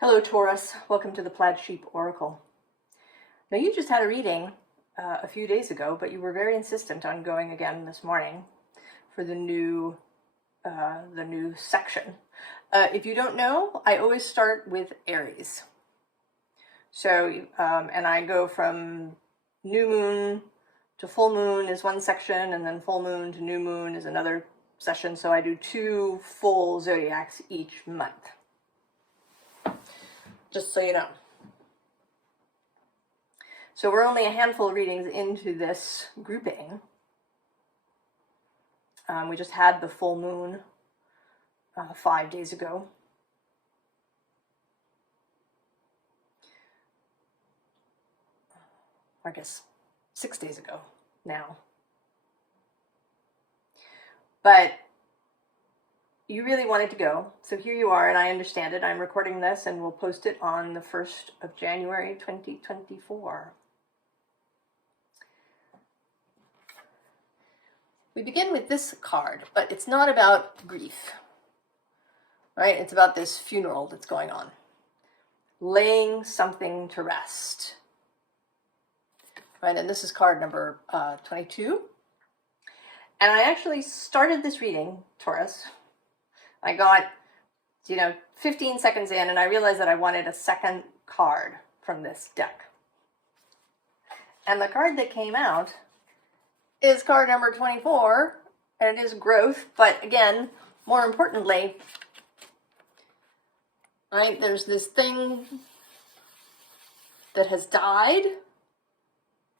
Hello Taurus, welcome to the Plaid Sheep Oracle. Now you just had a reading a few days ago, but you were very insistent on going again this morning for the new section. If you don't know, I always start with Aries. So, and I go from new moon to full moon is one section, and then full moon to new moon is another session. So I do 2 full zodiacs each month. Just so you know. So we're only a handful of readings into this grouping. We just had the full moon 5 days ago. I guess 6 days ago now. But you really wanted to go, so here you are, and I understand it. I'm recording this and we'll post it on the 1st of January 2024. We begin with this card, but it's not about grief, right? It's about this funeral that's going on. Laying something to rest, right? And this is card number 22. And I actually started this reading, Taurus. I got, 15 seconds in, and I realized that I wanted a second card from this deck. And the card that came out is card number 24, and it is growth, but again, more importantly, right, there's this thing that has died,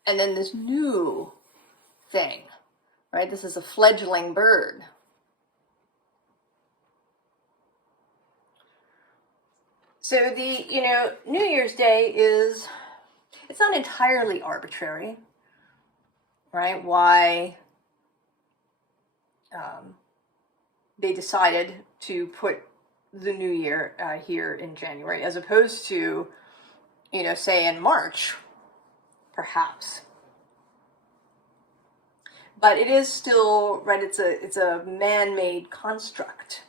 and then this new thing, right? This is a fledgling bird. So the, New Year's Day it's not entirely arbitrary, right? Why they decided to put the new year here in January, as opposed to, say in March, perhaps. But it is still, right, it's a man-made construct,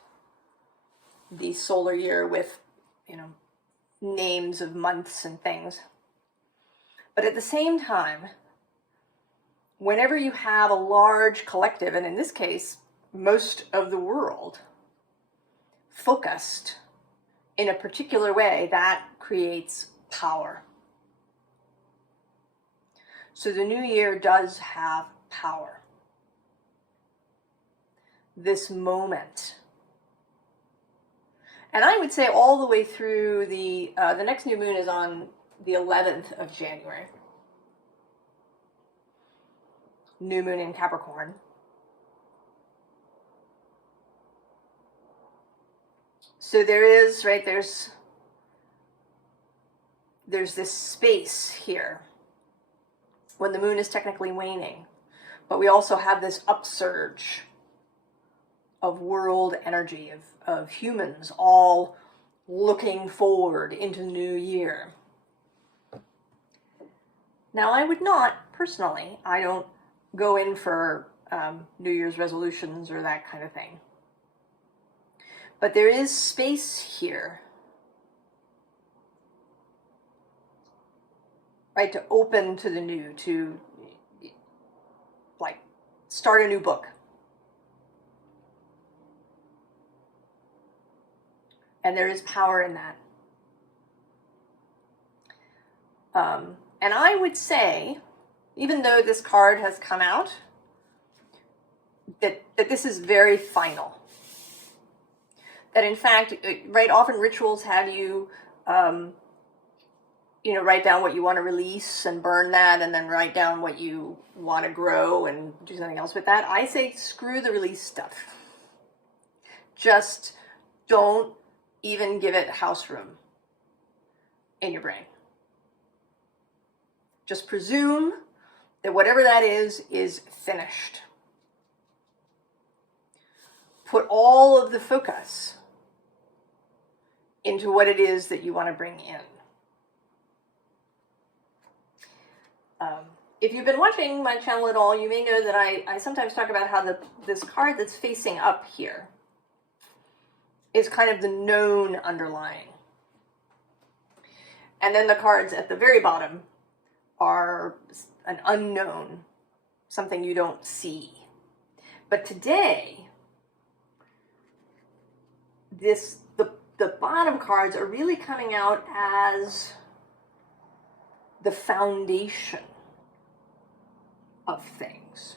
the solar year with names of months and things. But at the same time, whenever you have a large collective, and in this case, most of the world, focused in a particular way, that creates power. So the new year does have power. This moment. And I would say all the way through the next new moon is on the 11th of January. New moon in Capricorn. So there is, right, there's this space here when the moon is technically waning. But we also have this upsurge of world energy, of humans all looking forward into the new year. Now, I would not, personally, I don't go in for New Year's resolutions or that kind of thing. But there is space here, right, to open to the new, to, start a new book. And there is power in that. And I would say, even though this card has come out, that this is very final. That in fact, right, often rituals have you, write down what you want to release and burn that, and then write down what you want to grow and do something else with that. I say screw the release stuff. Just don't even give it house room in your brain. Just presume that whatever that is finished. Put all of the focus into what it is that you want to bring in. If you've been watching my channel at all, you may know that I sometimes talk about how this card that's facing up here is kind of the known underlying. And then the cards at the very bottom are an unknown, something you don't see. But today, the bottom cards are really coming out as the foundation of things.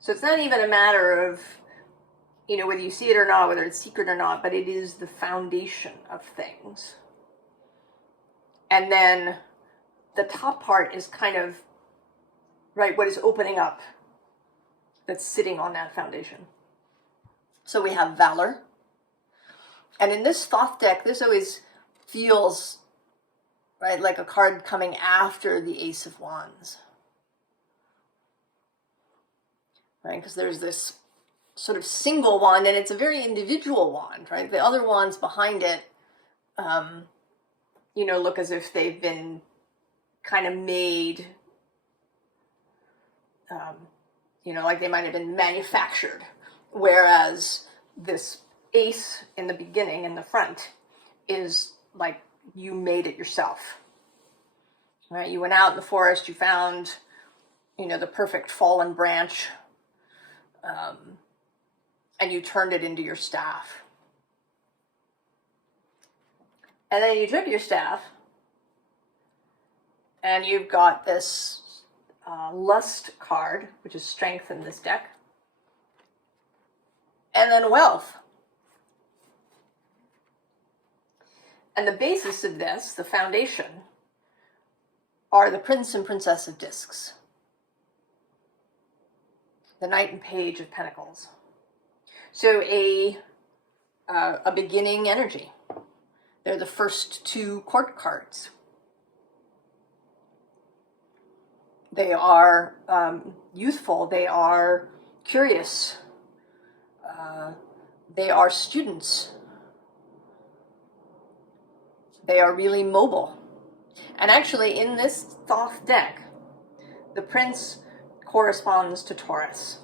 So it's not even a matter of, you know, whether you see it or not, whether it's secret or not, but it is the foundation of things. And then the top part is kind of, right, what is opening up that's sitting on that foundation. So we have Valor. And in this Thoth deck, this always feels, right, like a card coming after the Ace of Wands. Right, because there's this sort of single wand, and it's a very individual wand, right? The other wands behind it, you know, look as if they've been kind of made, you know, like they might have been manufactured. Whereas this ace in the beginning, in the front, is like you made it yourself. Right? You went out in the forest, you found, you know, the perfect fallen branch, and you turned it into your staff. And then you took your staff, and you've got this Lust card, which is strength in this deck, and then Wealth. And the basis of this, the foundation, are the Prince and Princess of Discs, the Knight and Page of Pentacles. So a beginning energy. They're the first two court cards. They are youthful. They are curious. They are students. They are really mobile. And actually, in this Thoth deck, the Prince corresponds to Taurus.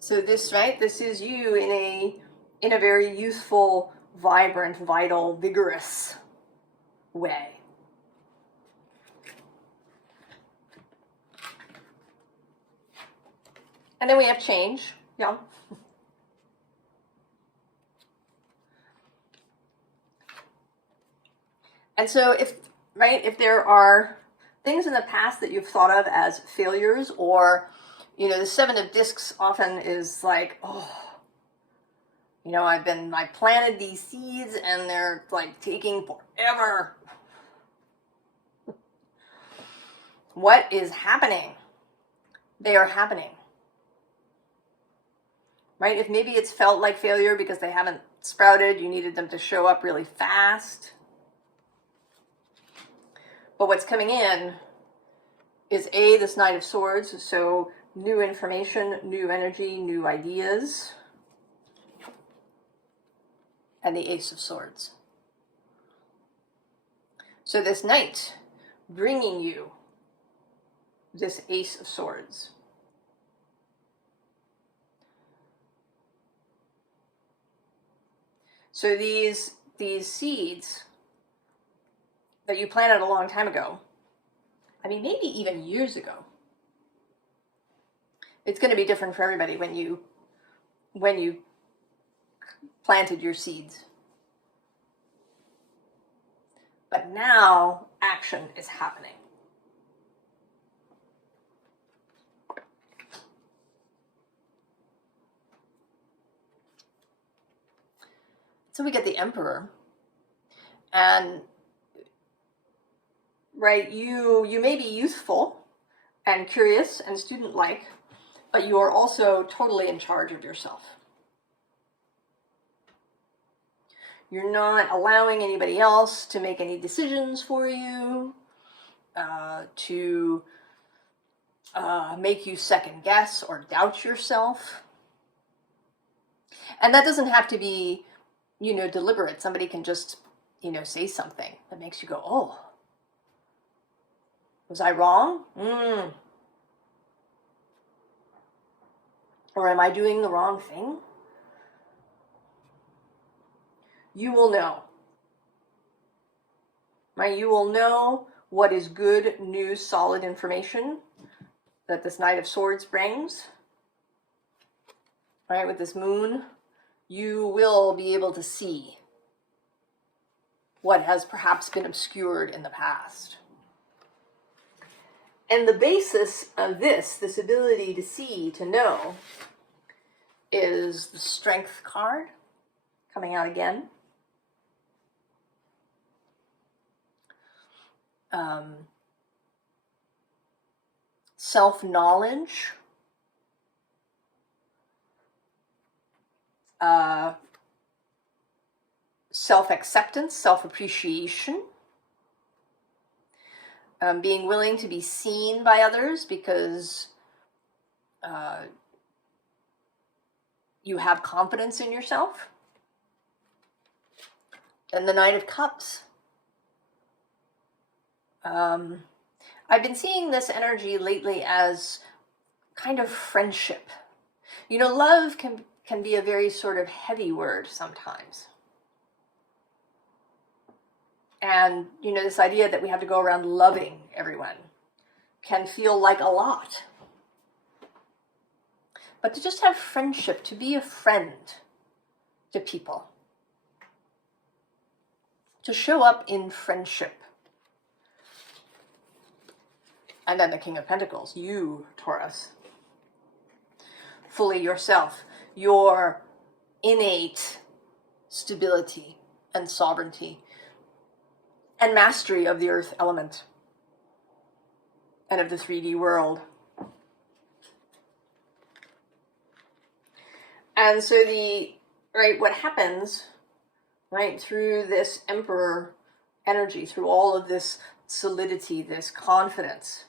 So this, right, this is you in a very youthful, vibrant, vital, vigorous way. And then we have change, yeah. And so if there are things in the past that you've thought of as failures, or, you know, the Seven of Discs often is like, oh, you know, I planted these seeds and they're like taking forever. What is happening? They are happening. Right? If maybe it's felt like failure because they haven't sprouted, you needed them to show up really fast. But what's coming in is this Knight of Swords, so new information, new energy, new ideas, and the Ace of Swords. So this Knight bringing you this Ace of Swords. So these seeds that you planted a long time ago, I mean, maybe even years ago. It's going to be different for everybody when you planted your seeds. But now action is happening. So we get the Emperor, and right, you may be youthful and curious and student-like, but you are also totally in charge of yourself. You're not allowing anybody else to make any decisions for you, to make you second guess or doubt yourself. And that doesn't have to be, you know, deliberate. Somebody can just, you know, say something that makes you go, oh, was I wrong? Or am I doing the wrong thing? You will know. Right? You will know what is good, new, solid information that this Knight of Swords brings. Right? With this moon, you will be able to see what has perhaps been obscured in the past. And the basis of this ability to see, to know, is the Strength card coming out again. Self-knowledge, self-acceptance, self-appreciation, being willing to be seen by others because you have confidence in yourself. And the Knight of Cups. I've been seeing this energy lately as kind of friendship. You know, love can be a very sort of heavy word sometimes. And, you know, this idea that we have to go around loving everyone can feel like a lot. But to just have friendship, to be a friend to people, to show up in friendship. And then the King of Pentacles, you, Taurus. Fully yourself, your innate stability and sovereignty and mastery of the earth element and of the 3D world. And so what happens, right, through this Emperor energy, through all of this solidity, this confidence,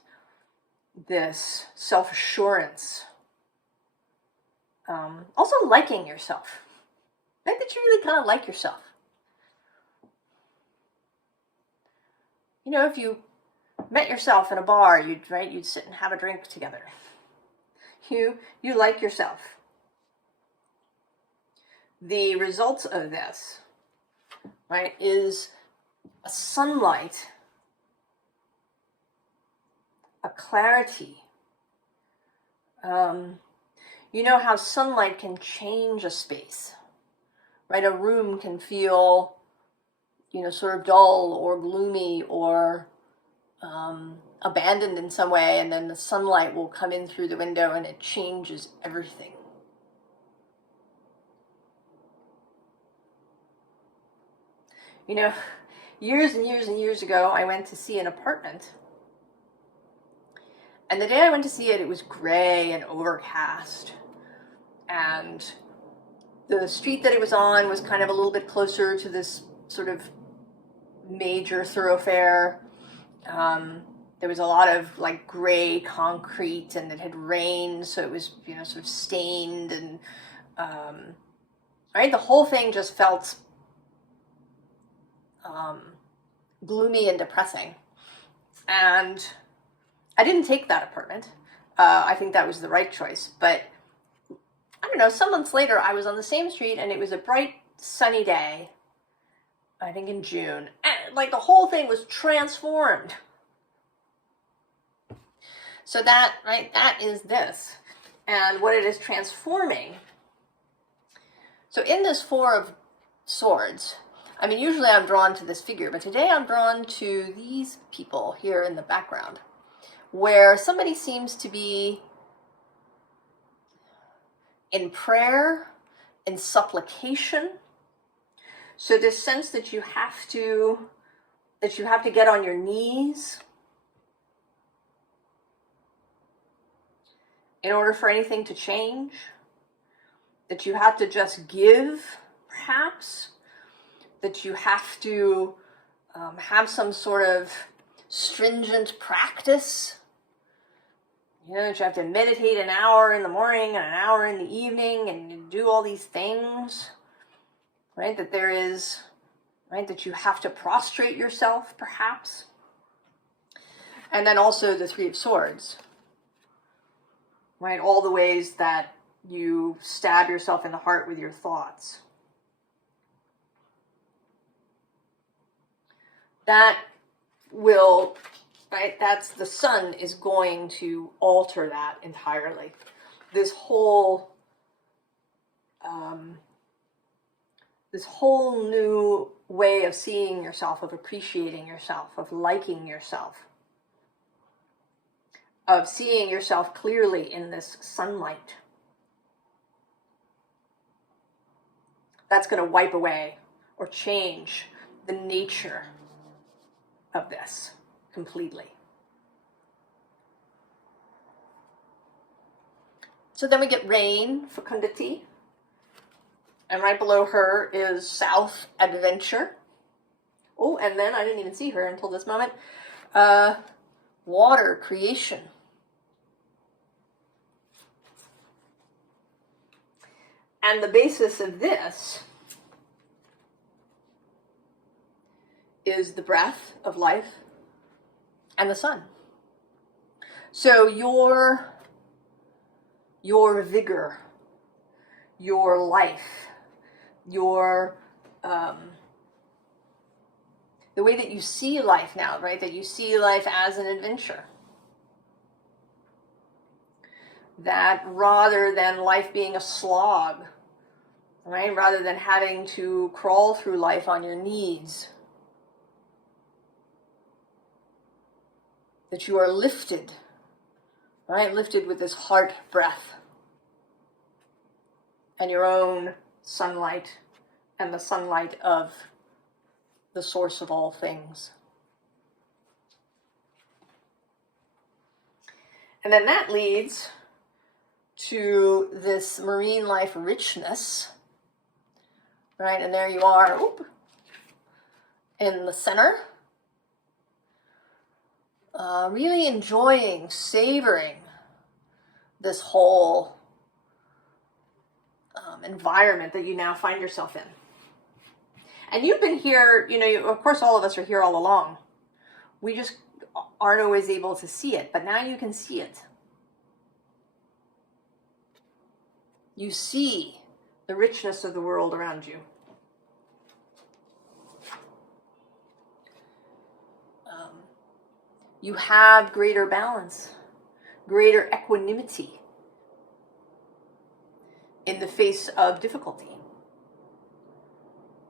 this self-assurance, also liking yourself, right, that you really kind of like yourself. You know, if you met yourself in a bar, you'd sit and have a drink together. You like yourself. The results of this, right, is a sunlight, a clarity. You know how sunlight can change a space, right? A room can feel, you know, sort of dull or gloomy or abandoned in some way, and then the sunlight will come in through the window and it changes everything. You know, years and years and years ago, I went to see an apartment. And the day I went to see it, it was gray and overcast. And the street that it was on was kind of a little bit closer to this sort of major thoroughfare. There was a lot of like gray concrete, and it had rained, so it was, you know, sort of stained, and right, the whole thing just felt gloomy and depressing. And I didn't take that apartment. I think that was the right choice. But I don't know, some months later, I was on the same street, and it was a bright, sunny day, I think in June. And like the whole thing was transformed. So that, right, that is this. And what it is transforming. So in this Four of Swords, I mean, usually I'm drawn to this figure, but today I'm drawn to these people here in the background, where somebody seems to be in prayer, in supplication. So this sense that you have to get on your knees in order for anything to change, that you have to just give, perhaps, that you have to have some sort of stringent practice. You know, that you have to meditate an hour in the morning and an hour in the evening and do all these things, right? That there is, right, that you have to prostrate yourself, perhaps. And then also the Three of Swords, right? All the ways that You stab yourself in the heart with your thoughts. That will, right, that's the sun is going to alter that entirely. This whole new way of seeing yourself, of appreciating yourself, of liking yourself, of seeing yourself clearly in this sunlight. That's going to wipe away or change the nature of this completely. So then we get rain, fecundity. And right below her is South, adventure. Oh, and then I didn't even see her until this moment. Water, creation. And the basis of this is the breath of life and the sun. So your vigor, your life, your the way that you see life now, right? That you see life as an adventure. That rather than life being a slog, right? Rather than having to crawl through life on your knees, that you are lifted, right? Lifted with this heart breath and your own sunlight and the sunlight of the source of all things. And then that leads to this marine life richness, right? And there you are, in the center, really enjoying, savoring this whole environment that you now find yourself in. And you've been here, of course all of us are here all along. We just aren't always able to see it, but now you can see it. You see the richness of the world around you. You have greater balance, greater equanimity in the face of difficulty.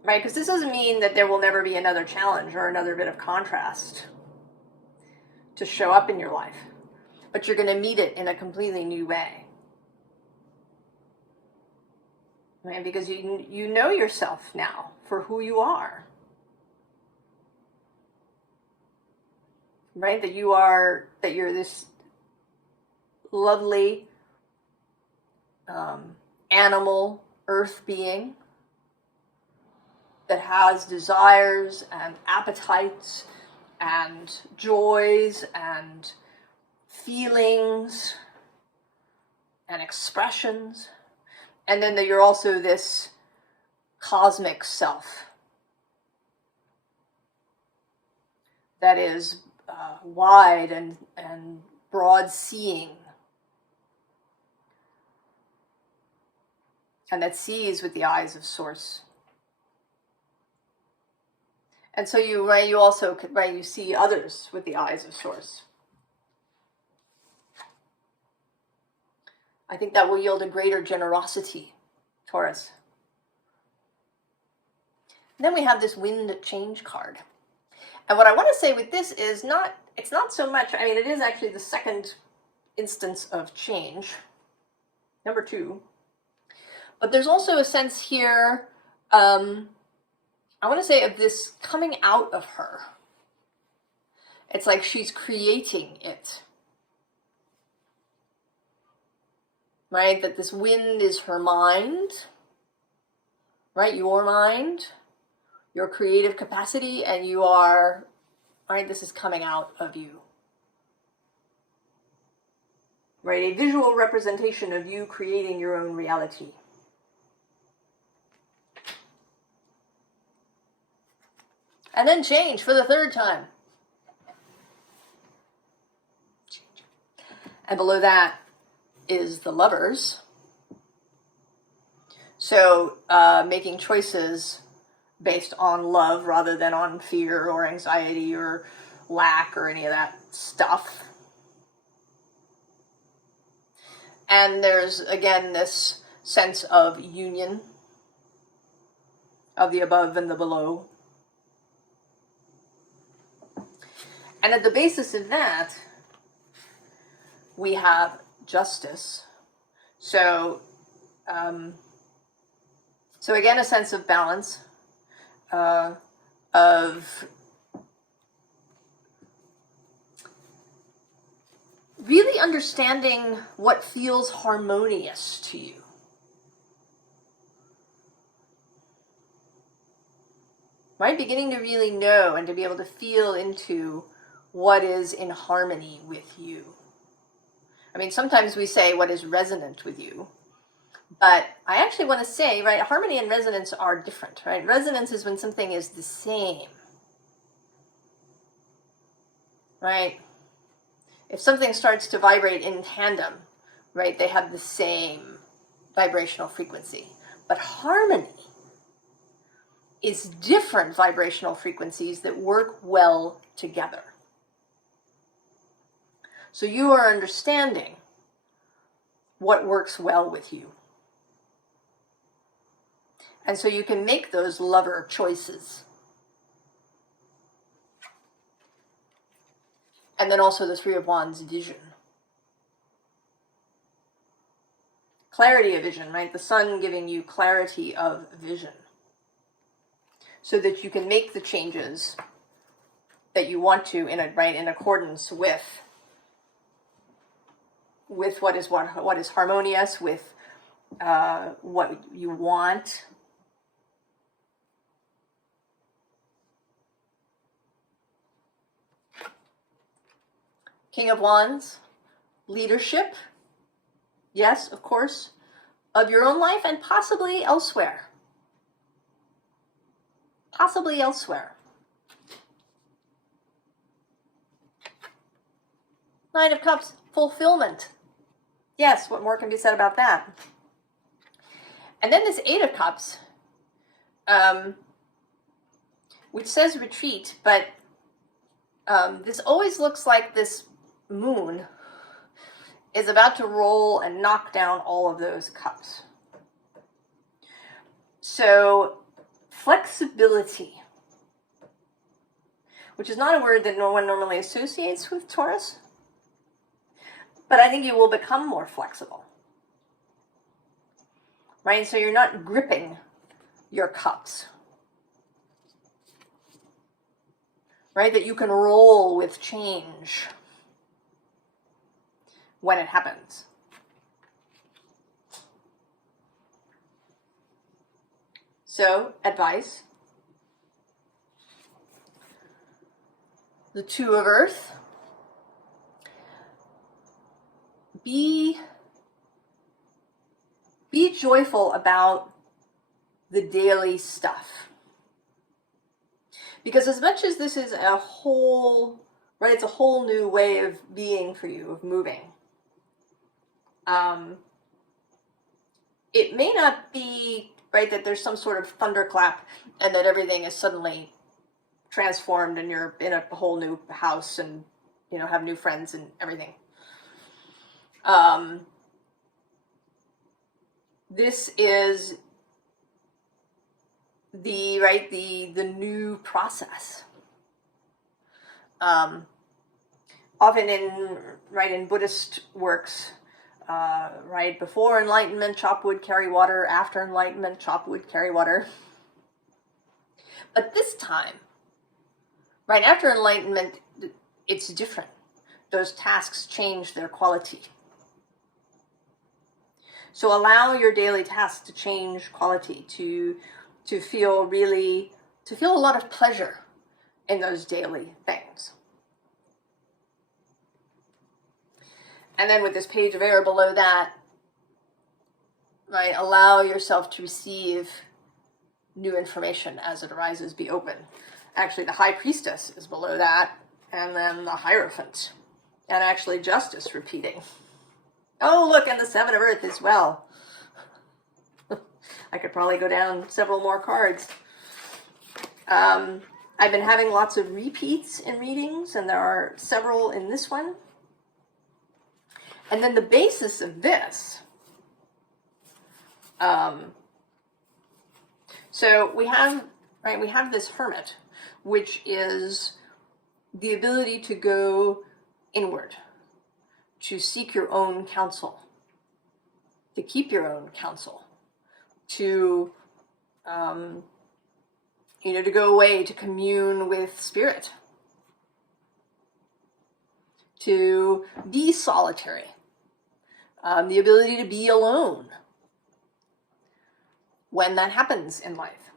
Right? Because this doesn't mean that there will never be another challenge or another bit of contrast to show up in your life. But you're going to meet it in a completely new way. Right? Because you know yourself now for who you are. Right? That you're this lovely animal, earth being that has desires and appetites and joys and feelings and expressions. And then that you're also this cosmic self that is wide and broad seeing, and that sees with the eyes of Source. And so you also you see others with the eyes of Source. I think that will yield a greater generosity, Taurus. And then we have this wind change card. And what I want to say with this is it's not so much, it is actually the second instance of change, number 2. But there's also a sense here, I want to say, of this coming out of her. It's like she's creating it. Right? That this wind is her mind, right? Your mind, your creative capacity, and you are, right? This is coming out of you. Right? A visual representation of you creating your own reality. And then change for the 3rd time. And below that is the Lovers. So making choices based on love rather than on fear or anxiety or lack or any of that stuff. And there's, again, this sense of union of the above and the below. And at the basis of that, we have justice. So, again, a sense of balance, of really understanding what feels harmonious to you. Right? Beginning to really know and to be able to feel into what is in harmony with you. I mean, sometimes we say what is resonant with you, but I actually want to say, right, harmony and resonance are different, right? Resonance is when something is the same, right? If something starts to vibrate in tandem, right, they have the same vibrational frequency. But harmony is different vibrational frequencies that work well together. So you are understanding what works well with you. And so you can make those lover choices. And then also the Three of Wands vision. Clarity of vision, right? The sun giving you clarity of vision. So that you can make the changes that you want to in accordance with what is harmonious, with what you want. King of Wands, leadership, yes, of course, of your own life and possibly elsewhere. Possibly elsewhere. Nine of Cups, fulfillment. Yes, what more can be said about that? And then this Eight of Cups, which says retreat, but this always looks like this moon is about to roll and knock down all of those cups. So, flexibility, which is not a word that no one normally associates with Taurus, but I think you will become more flexible. Right? So you're not gripping your cups. Right? That you can roll with change when it happens. So, advice. The Two of Earth. Be joyful about the daily stuff. Because as much as this is a whole, right, it's a whole new way of being for you, of moving. It may not be, right, that there's some sort of thunderclap and that everything is suddenly transformed and you're in a whole new house and, you know, have new friends and everything. This is the new process. Often in Buddhist works, before enlightenment, chop wood, carry water. After enlightenment, chop wood, carry water. But this time, right after enlightenment, it's different. Those tasks change their quality. So allow your daily tasks to change quality, to feel a lot of pleasure in those daily things. And then with this Page of Air below that, right, allow yourself to receive new information as it arises, be open. Actually, the High Priestess is below that, and then the Hierophant, and actually Justice repeating. Oh, look, and the Seven of Earth as well. I could probably go down several more cards. I've been having lots of repeats in readings, and there are several in this one. And then the basis of this, so we have this Hermit, which is the ability to go inward, to seek your own counsel, to keep your own counsel, to to go away, to commune with spirit, to be solitary, the ability to be alone when that happens in life.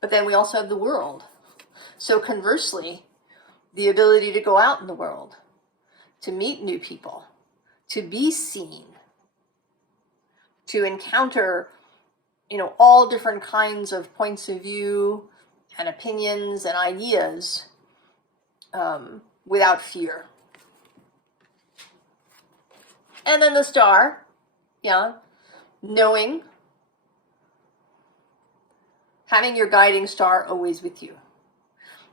But then we also have the world. So conversely, the ability to go out in the world, to meet new people, to be seen, to encounter, all different kinds of points of view and opinions and ideas without fear. And then the Star, knowing, having your guiding star always with you.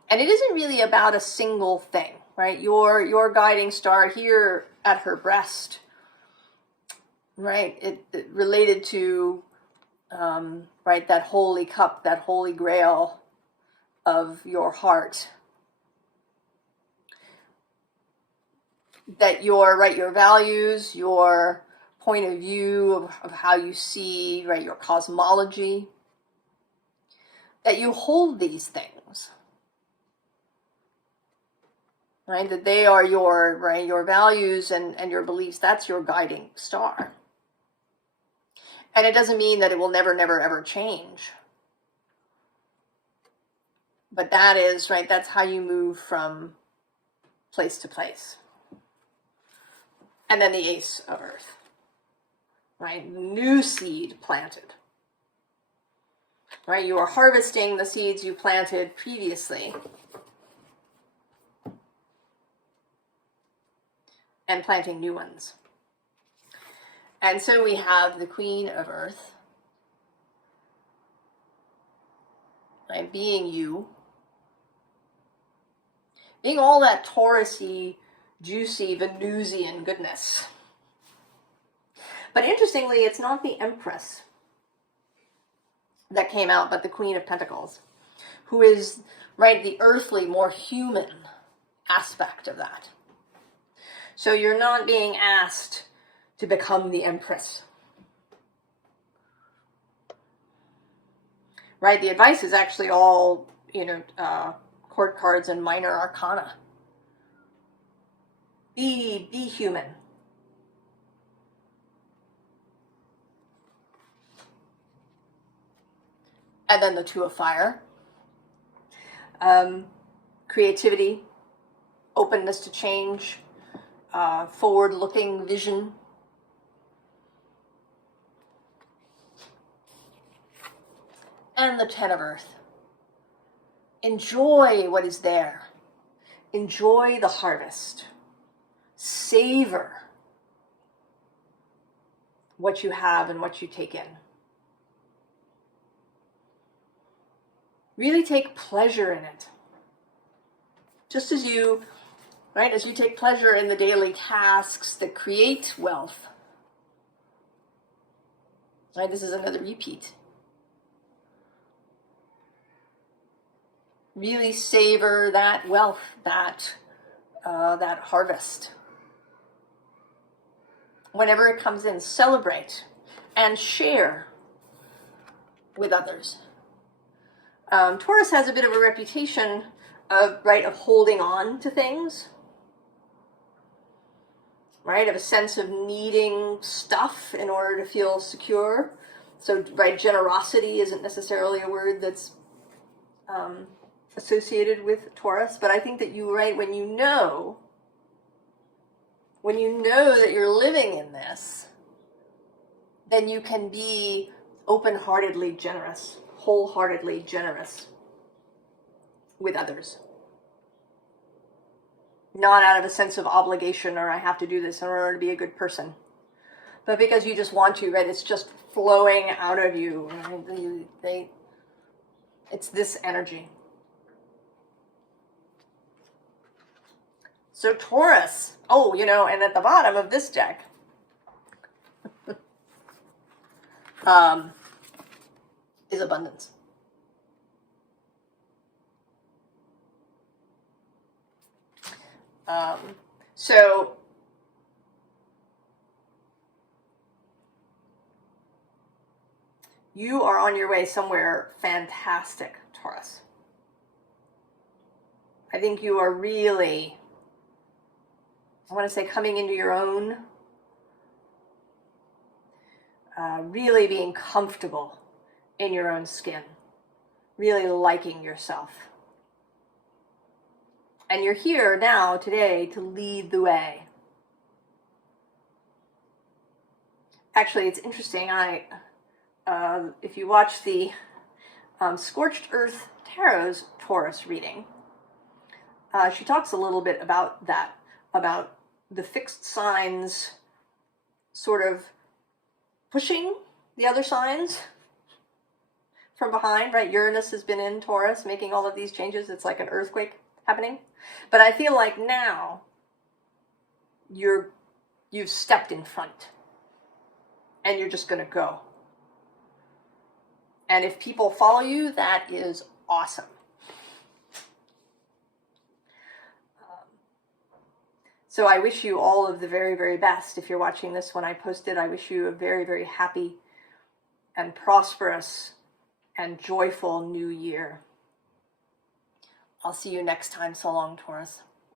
And it isn't really about a single thing, right? Your guiding star here at her breast, right? It related to, right, that holy cup, that holy grail of your heart. That your values, your point of view of how you see, right, your cosmology, that you hold these things, right? That they are your values and your beliefs. That's your guiding star. And it doesn't mean that it will never, ever change. But that is, right, that's how you move from place to place. And then the Ace of Earth, right? New seed planted. Right, you are harvesting the seeds you planted previously and planting new ones. And so we have the Queen of Earth, right, being you, being all that Taurus-y, juicy, Venusian goodness. But interestingly, it's not the Empress that came out, but the Queen of Pentacles, who is, right, the earthly, more human aspect of that. So you're not being asked to become the Empress. Right, the advice is actually all, court cards and minor arcana. Be human. And then the Two of Fire. Creativity, openness to change, forward-looking vision. And the Ten of Earth. Enjoy what is there. Enjoy the harvest. Savor what you have and what you take in. Really take pleasure in it. Just as you take pleasure in the daily tasks that create wealth. Right, this is another repeat. Really savor that wealth, that harvest. Whenever it comes in, celebrate and share with others. Taurus has a bit of a reputation of holding on to things, right? Of a sense of needing stuff in order to feel secure. So, generosity isn't necessarily a word that's associated with Taurus, but I think that when you know that you're living in this, then you can be open-heartedly generous, wholeheartedly generous with others. Not out of a sense of obligation or I have to do this in order to be a good person. but because you just want to, right? It's just flowing out of you. Right? It's this energy. So Taurus, oh, you know, and at the bottom of this deck, is abundance. So you are on your way somewhere fantastic, Taurus. I think you are really, I want to say, coming into your own, really being comfortable in your own skin, really liking yourself. And you're here now, today, to lead the way. Actually, it's interesting. If you watch the Scorched Earth Tarot's Taurus reading, she talks a little bit about that, about the fixed signs sort of pushing the other signs from behind, right? Uranus has been in Taurus making all of these changes. It's like an earthquake happening. But I feel like now you've stepped in front and you're just going to go. And if people follow you, that is awesome. So I wish you all of the very, very best. If you're watching this when I post it, I wish you a very, very happy and prosperous and joyful new year. I'll see you next time. So long, Taurus.